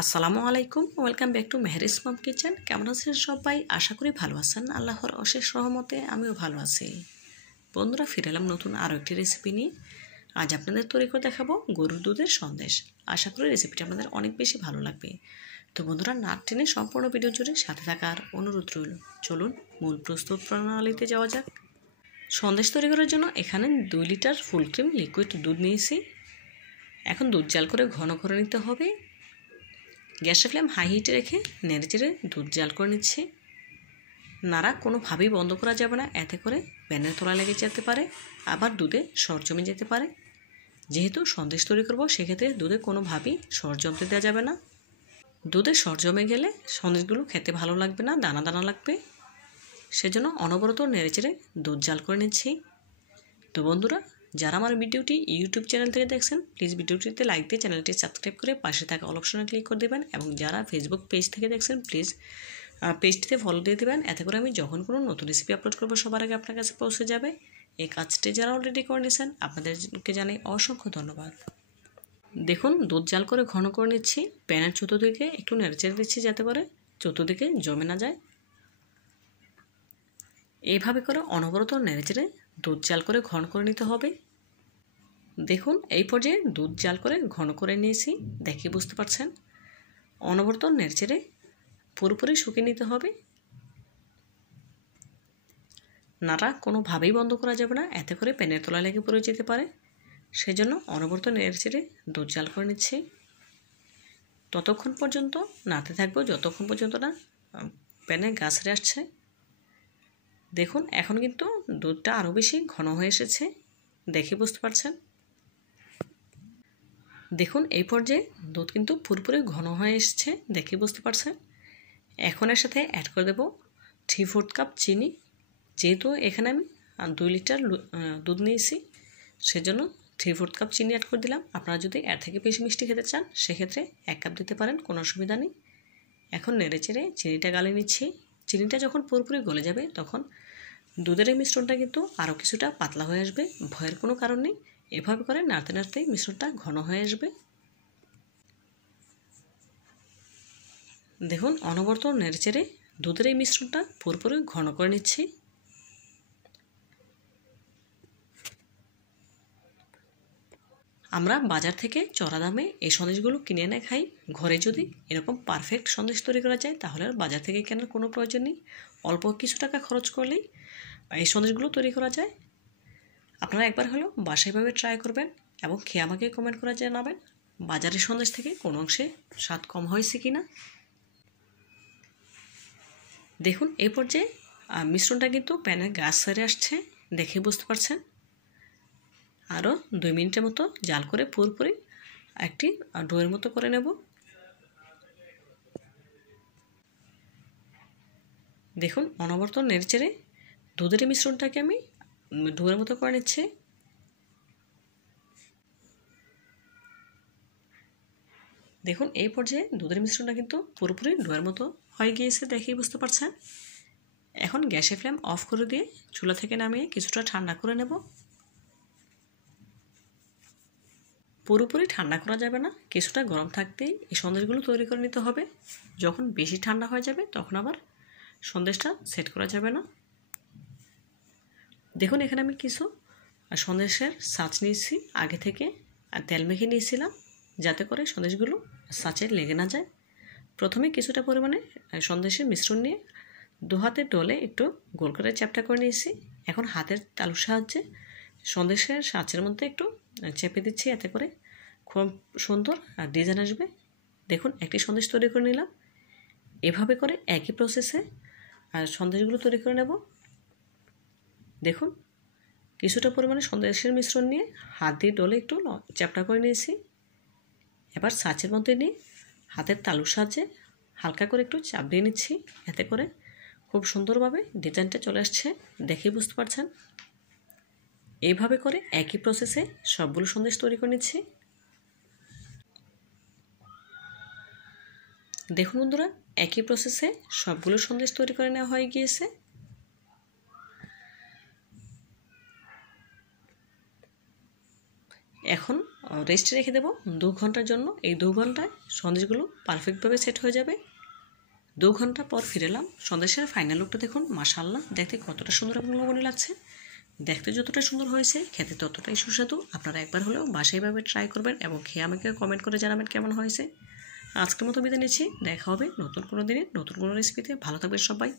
আসসালামু আলাইকুম, welcome back to Mehri's mom kitchen. কেমন আছেন সবাই? আশা করি ভালো আছেন। আল্লাহর অশেষ রহমতে আমিও ভালো আছি। বন্ধুরা, ফিরে এলাম নতুন আরও একটি রেসিপি নিয়ে। আজ আপনাদের তৈরি করে দেখাবো গরুর দুধের সন্দেশ। আশা করি রেসিপিটা আপনাদের অনেক বেশি ভালো লাগবে। তো বন্ধুরা, না টেনে সম্পূর্ণ ভিডিও জুড়ে সাথে থাকার অনুরোধ রইল। চলুন মূল প্রস্তুত প্রণালীতে যাওয়া যাক। সন্দেশ তৈরি করার জন্য এখানে 2 লিটার ফুল ক্রিম লিকুইড দুধ নিয়েছি। এখন দুধ জাল করে ঘন করে নিতে হবে। গ্যাসের ফ্লেম হাই হিটে রেখে নেড়েচেড়ে দুধ জাল করে নিচ্ছি। নাড়া কোনোভাবেই বন্ধ করা যাবে না, এতে করে প্যানের তলা লেগে যেতে পারে, আবার দুধে সর জমে যেতে পারে। যেহেতু সন্দেশ তৈরি করব, সেক্ষেত্রে দুধে কোনোভাবেই সর জমতে দেওয়া যাবে না। দুধে সর জমে গেলে সন্দেশগুলো খেতে ভালো লাগবে না, দানা দানা লাগবে। সেজন্য অনবরত নেড়েচেড়ে দুধ জাল করে নিচ্ছি। তো বন্ধুরা, যারা আমার ভিডিওটি ইউটিউব চ্যানেল থেকে দেখছেন, প্লিজ ভিডিওটিতে লাইক দিয়ে চ্যানেলটি সাবস্ক্রাইব করে পাশে থাকা অল অপশনে ক্লিক করে দেবেন। এবং যারা ফেসবুক পেজ থেকে দেখছেন, প্লিজ পেজটিতে ফলো দিয়ে দেবেন। এতে করে আমি যখন কোনো নতুন রেসিপি আপলোড করবো, সবার আগে আপনার কাছে পৌঁছে যাবে। এই কাজটি যারা অলরেডি করে নিয়েছেন, আপনাদেরকে জানাই অসংখ্য ধন্যবাদ। দেখুন, দুধ জাল করে ঘন করে নিচ্ছি। প্যানের চতুর্দিকে একটু নেড়েচেড়ে দিচ্ছি, যাতে করে চতুর্দিকে জমে না যায়। এইভাবে করে অনবরত নেড়েচেড়ে দুধ জাল করে ঘন করে নিতে হবে। দেখুন, এই পর্যায়ে দুধ জাল করে ঘন করে নিয়েছি, দেখে বুঝতে পারছেন। অনবরত নেড়েচেড়ে পুরোপুরি শুকিয়ে নিতে হবে। নাড়া কোনোভাবেই বন্ধ করা যাবে না, এতে করে প্যানের তলা লেগে পড়ে যেতে পারে। সেজন্য অনবরত নেড়েচেড়ে দুধ জাল করে নিচ্ছি। ততক্ষণ পর্যন্ত নাড়তে থাকবো যতক্ষণ পর্যন্ত না প্যানে গা ছেড়ে আসছে। দেখুন, এখন কিন্তু দুধটা আরও বেশি ঘন হয়ে এসেছে, দেখে বুঝতে পারছেন। দেখুন, এই পর্যায়ে দুধ কিন্তু পুরোপুরি ঘন হয়ে এসেছে, দেখে বুঝতে পারছেন। এখন এর সাথে অ্যাড করে দেব 3/4 কাপ চিনি। যেহেতু এখানে আমি 2 লিটার দুধ নিয়েছি, সেজন্য 3/4 কাপ চিনি অ্যাড করে দিলাম। আপনারা যদি এর থেকে বেশি মিষ্টি খেতে চান, সেক্ষেত্রে 1 কাপ দিতে পারেন, কোনো অসুবিধা নেই। এখন নেড়েচেড়ে চিনিটা গালিয়ে নিচ্ছি। চিনিটা যখন পুরোপুরি গলে যাবে, তখন দুধের এই মিশ্রণটা কিন্তু আরও কিছুটা পাতলা হয়ে আসবে। ভয়ের কোনো কারণ নেই, এভাবে করে নাড়তে নাড়তেই মিশ্রণটা ঘন হয়ে আসবে। দেখুন, অনবরত নেড়েচেড়ে দুধের এই মিশ্রণটা পুরোপুরি ঘন করে নিচ্ছি। আমরা বাজার থেকে চড়া দামে এই সন্দেশগুলো কিনে এনে খাই। ঘরে যদি এরকম পারফেক্ট সন্দেশ তৈরি করা যায়, তাহলে আর বাজার থেকে কেনার কোনো প্রয়োজন নেই। অল্প কিছু টাকা খরচ করলেই এই সন্দেশগুলো তৈরি করা যায়। আপনারা একবার হলেও বাসায় ভাবে ট্রাই করবেন এবং খেয়ে আমাকে কমেন্ট করে জানাবেন বাজারের সন্দেশ থেকে কোনো অংশে স্বাদ কম হয়েছে কিনা। দেখুন, এই পর্যায়ে মিশ্রণটা কিন্তু প্যানের গা ছেড়ে আসছে, দেখে বুঝতে পারছেন। আরও 2 মিনিটের মতো জাল করে পুরোপুরি একটি ডোয়ের মতো করে নেব। দেখুন, অনবরত নেড়েচেড়ে দুধের মিশ্রণটাকে আমি ডোয়ের মতো করে নিচ্ছি। দেখুন, এই পর্যায়ে দুধের মিশ্রণটা কিন্তু পুরোপুরি ডোয়ের মতো হয়ে গিয়েছে, দেখেই বুঝতে পারছেন। এখন গ্যাসের ফ্লেম অফ করে দিয়ে চুলা থেকে নামিয়ে কিছুটা ঠান্ডা করে নেব। পুরোপুরি ঠান্ডা করা যাবে না, কিছুটা গরম থাকতেই এই সন্দেশগুলো তৈরি করে নিতে হবে। যখন বেশি ঠান্ডা হয়ে যাবে, তখন আবার সন্দেশটা সেট করা যাবে না। দেখুন, এখানে আমি কিছু সন্দেশের ছাঁচ নিয়েছি আগে থেকে, আর তেল মেখে নিয়েছিলাম, যাতে করে সন্দেশগুলো ছাঁচে লেগে না যায়। প্রথমে কিছুটা পরিমাণে সন্দেশের মিশ্রণ নিয়ে 2 হাতে ডলে একটু গোল করে চ্যাপটা করে নিয়েছি। এখন হাতের তালুর সাহায্যে সন্দেশের ছাঁচের মধ্যে একটু চেপে দিচ্ছি, এতে করে খুব সুন্দর ডিজাইন আসবে। দেখুন, একটি সন্দেশ তৈরি করে নিলাম। এভাবে করে একই প্রসেসে সন্দেশগুলো তৈরি করে নেব। দেখুন, কিছুটা পরিমাণে সন্দেশের মিশ্রণ নিয়ে হাত দিয়ে ডলে একটু চ্যাপটা করে নিয়েছি। এবার ছাঁচের মধ্যে নিয়ে হাতের তালুর সাহায্যে হালকা করে একটু চাপ দিয়ে নিচ্ছি, এতে করে খুব সুন্দরভাবে ডিজাইনটা চলে আসছে, দেখে বুঝতে পারছেন। এইভাবে করে একই প্রসেসে সবগুলো সন্দেশ তৈরি করে নিচ্ছি। দেখুন বন্ধুরা, একই প্রসেসে সবগুলো সন্দেশ তৈরি করে নেওয়া হয়ে গিয়েছে। এখন রেস্টে রেখে দেবো 2 ঘন্টার জন্য। এই 2 ঘন্টায় সন্দেশগুলো পারফেক্টভাবে সেট হয়ে যাবে। 2 ঘন্টা পর ফিরে এলাম। সন্দেশের ফাইনাল লুকটা দেখুন, মাশাআল্লাহ, দেখতে কতটা সুন্দর এবং লোভনীয় লাগছে। দেখতে যতটা সুন্দর হয়েছে খেতে ততটাই সুস্বাদু। আপনারা একবার হলেও বাসায় এভাবে ট্রাই করবেন এবং খেয়ে আমাকে কমেন্ট করে জানাবেন কেমন হয়েছে। আজকের মতো বিদায় নিচ্ছি, দেখা হবে নতুন কোনো দিনে নতুন কোনো রেসিপিতে। ভালো থাকবেন সবাই।